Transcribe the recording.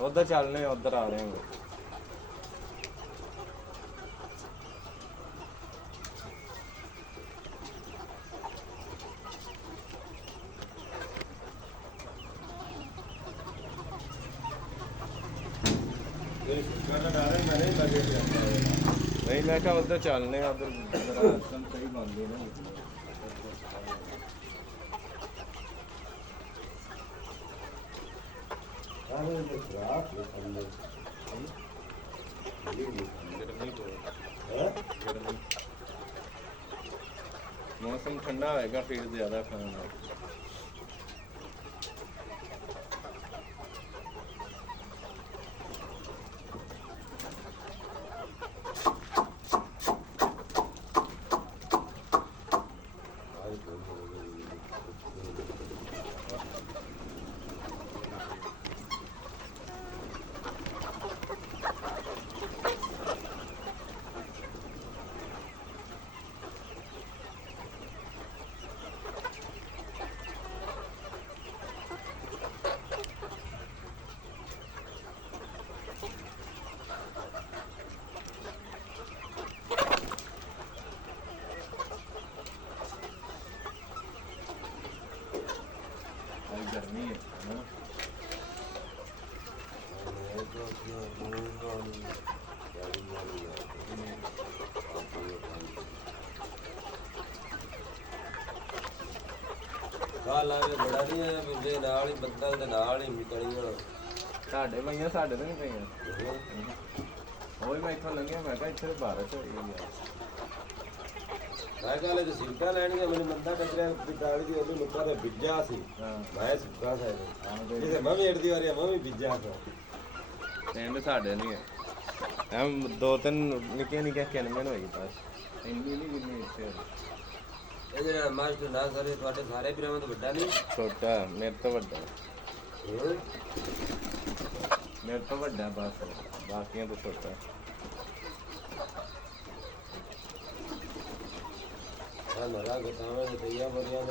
उधर चलने उधर आ रहे हैं नहीं मैं क्या उधर चलने उधर सही बन गई ना मौसम ठंडा होएगा फिर ज़्यादा खाना गर्मी है ना गाला में बड़ा नहीं है बिंदे नाल ही बदल दे नाल ही मिटणीਆਂ ਸਾਡੇ ਪਈਆਂ ਸਾਡੇ ਤੇ ਨਹੀਂ ਪਈਆਂ ਹੋਈ ਮੈਂ ਇੱਥੋਂ ਲੰਘਿਆ ਮੈਂ ਕਿਹਾ ਇੱਥੇ ਬਾਰਿਸ਼ ਹੋਈ ਹੈ ਮੈਂ ਕਾਲੇ ਤੇ ਸੀਟਾਂ ਲੈਣੀਆਂ ਮੈਨੂੰ ਮੰਦਾ ਟੱਕਰਿਆ ਬਿਟਾਲੀ ਦੀ ਉਹਦੇ ਲੁੱਕਾ ਤੇ ਬਿੱਜਾ ਸੀ ਮੈਂ ਸੁੱਕਾ ਸੀ ਜਿਹਦੇ ਮੈਂ ਵੀ ਏੜਦੀ ਵਾਰੀ ਮੈਂ ਵੀ ਬਿੱਜਾ ਸੀ ਪਿੰਡ ਸਾਡੇ ਨਹੀਂ ਹੈ ਐਮ ਦੋ ਤਿੰਨ ਨਿੱਕੀਆਂ ਨਿੱਕੀਆਂ ਕਿਨਮਨ ਹੋਈ ਬਸ ਇੰਨੀ ਨਹੀਂ ਜਿੰਨੀ ਇੱਥੇ ਹੋਈ। ਇਹ ਜਿਹੜਾ ਮਾਸਟਰ ਨਾ ਸਾਰੇ ਤੁਹਾਡੇ ਸਾਰੇ ਵੀਰਾਂ ਤੋਂ ਵੱਡਾ ਨਹੀਂ? ਛੋਟਾ ਮੇਰੇ ਤੋਂ ਵੱਡਾ, ਹੂੰ। ਮੇਰੇ ਤੋਂ ਵੱਡਾ ਬਸ, ਬਾਕੀਆਂ ਤੋਂ ਛੋਟਾ। ਹਾਂ, ਨਰਾ ਗਤਾਵਾਂ ਦੇ ਤਈਆ ਬੜੀਆਂ